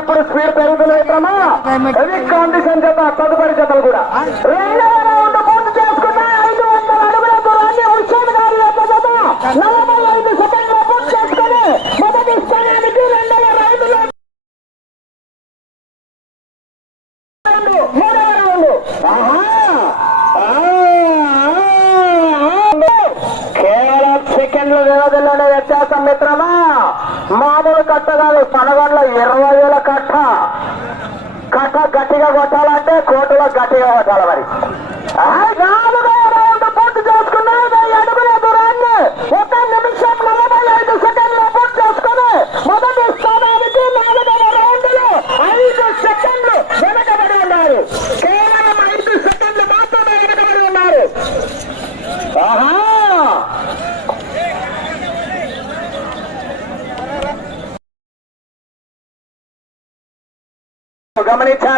ఇప్పుడు స్పీడ్ పెరుగుతున్నాయి క్రమా కాండిషన్ జత తదుపరి జతలు కూడా. రెండవ రౌండ్ పూర్తి చేసుకున్న ఐదు వందల అడుగుల దూరాన్ని గారి యొక్క జత. నలభై ఐదు సెకండ్ల పూర్తి చేసుకుని మొదటి స్థానానికి రెండవ రౌండ్లో మూడవ రౌండ్! కేవలం సెకండ్ల వ్యవధిలోనే వ్యత్యాసం మిత్రమా? మామూలు కట్ట కాదు ఇరవై వేల కట్ట కట్ట గట్టిగా కొట్టాలంటే కోర్టులో గట్టిగా కొట్టాలి మరి. ఆ, రౌండ్ పూర్తి చేసుకున్నాయి అడుగుల దూరాన్ని ఒక నిమిషం నలభై ఐదు సెకండ్లు పూర్తి చేసుకుని మొదటి స్థానానికి నాలుగవ ఐదు సెకండ్లు వెనకబడి ఉన్నారు. కేవలం ఐదు సెకండ్లు మాత్రమే వెనకబడి ఉన్నారు. ఆహా wanted time.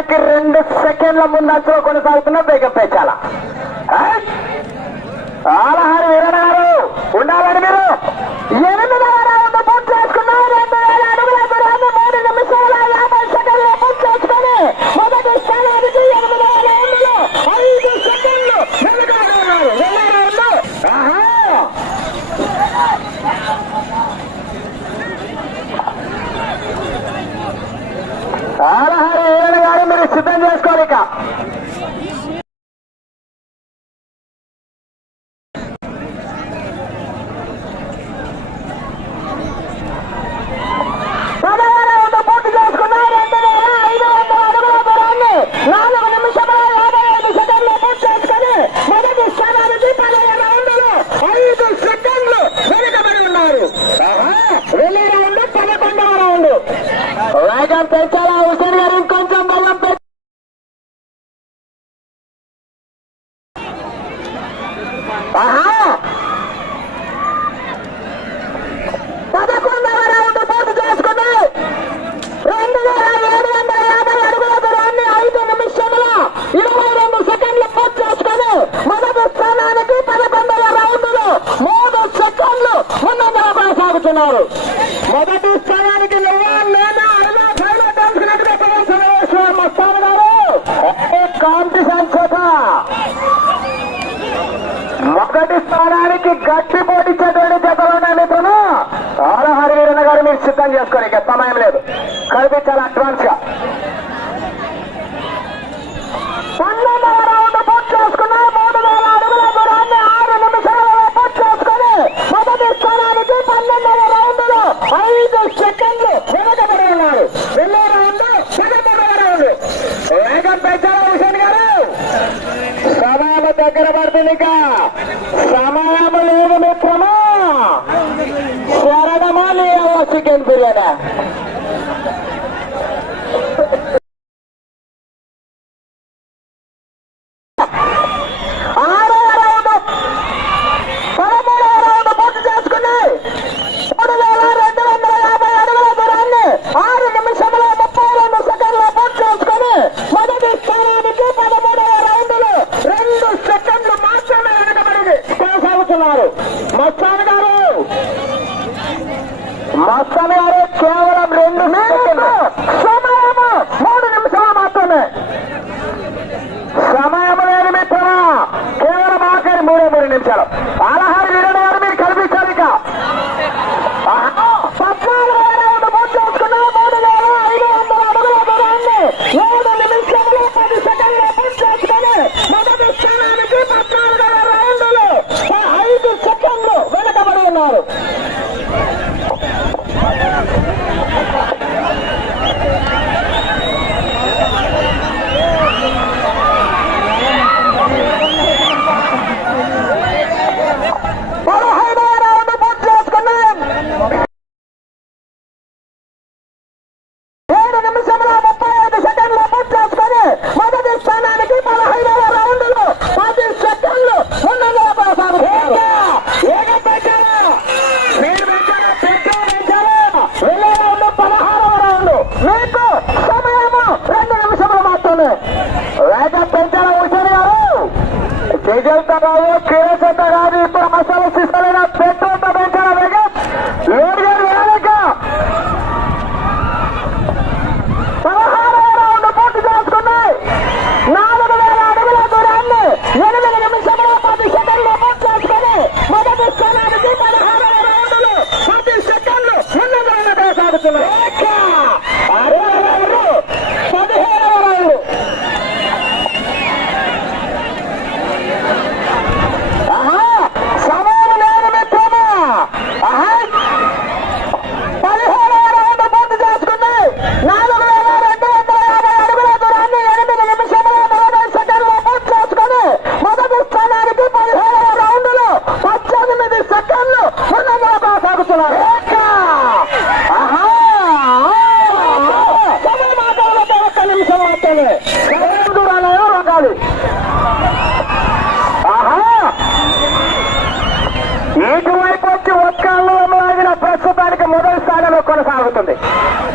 మనకి రెండు సెకండ్ల ముందంచలో కొనసాగుతున్న వేగం పెంచాల. ఆలహారి వీరణ గారు ఉండాలని మీరు. ఎనిమిది రౌండ్ పూర్తి చేసుకున్నారు రెండు వేల అడుగుల దూరాన్ని మూడు నిమిషాల యాభై సెకండ్లు పూర్తి చేసుకొని మొదటి స్థానానికి ఎనిమిదవ రౌండ్లో ఐదు సెకండ్లు వెనుకబడి ఉన్నారు రెండవ రౌండ్లో ఆహా ఆలహారి వీరణ గారు మీరు సిద్ధం చేసుకోవాలి ఇక పదవ రౌండ్ పూర్తి చేసుకున్నారు రెండు వేల ఐదు వందల అడుగుల దూరాన్ని నాలుగు నిమిషముల యాభై ఐదు సెకండ్లు పూర్తి చేసుకొని మొదటి స్థానానికి పదవ రౌండ్లో ఐదు సెకండ్లు వెనుకబడి ఉన్నారు ఆహా! వెళ్ళే రౌండ్ పదకొండవ రౌండ్ వేగం పెంచాలా హుసేన్ గారు ఇంకొంచెం బలం పెంచాలి ఆహా పదకొండవ రౌండ్ పూర్తి చేసుకుని రెండు వేల ఏడు వందల యాభై అడుగుల దూరాన్ని ఐదు నిమిషముల ఇరవై రెండు సెకండ్లు పూర్తి చేసుకుని మొదటి స్థానానికి పదకొండవ రౌండ్లో మూడు సెకండ్లు ముందంగా చేస్తున్నారు. మొదటి స్థానానికి నువ్వా లేదా అడుగు పైలట్ అనుకున్నట్టుగా మస్తాన్ గారు? కాంపిటీషన్ చేత మొదటి స్థానానికి గట్టి పోటీచ్చేటువంటి జతలు ఉన్నాయి మిత్రులు. ఆరహరి వీరన్న గారు మీరు సిద్ధం చేసుకోండి ఇక సమయం లేదు. కల్పించాలి అడ్వాన్స్గా. জ্ঞান পেলে না Marcelo Sunday.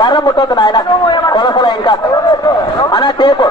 కర్ర ముట్టొద్దు నాయన. కొలసలో ఇంకా. అన్న టేపు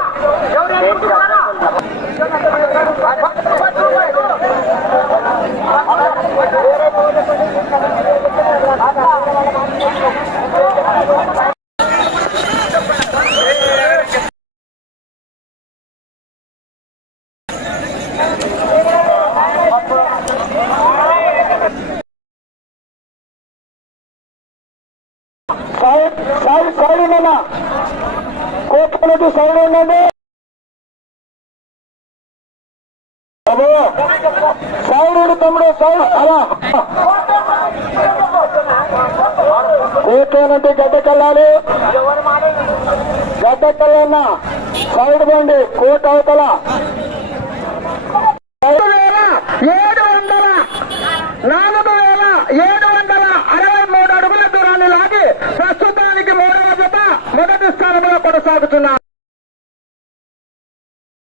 కోపాలకి సైడ్ ఉండండి సైడ్ తమ్ముడు సైడ్ అలా. కోట్లంటే గడ్డ కళ్ళాలి. గడ్డ గడ్డకెళ్ళన్నా సైడ్ బండి కోట అవతల.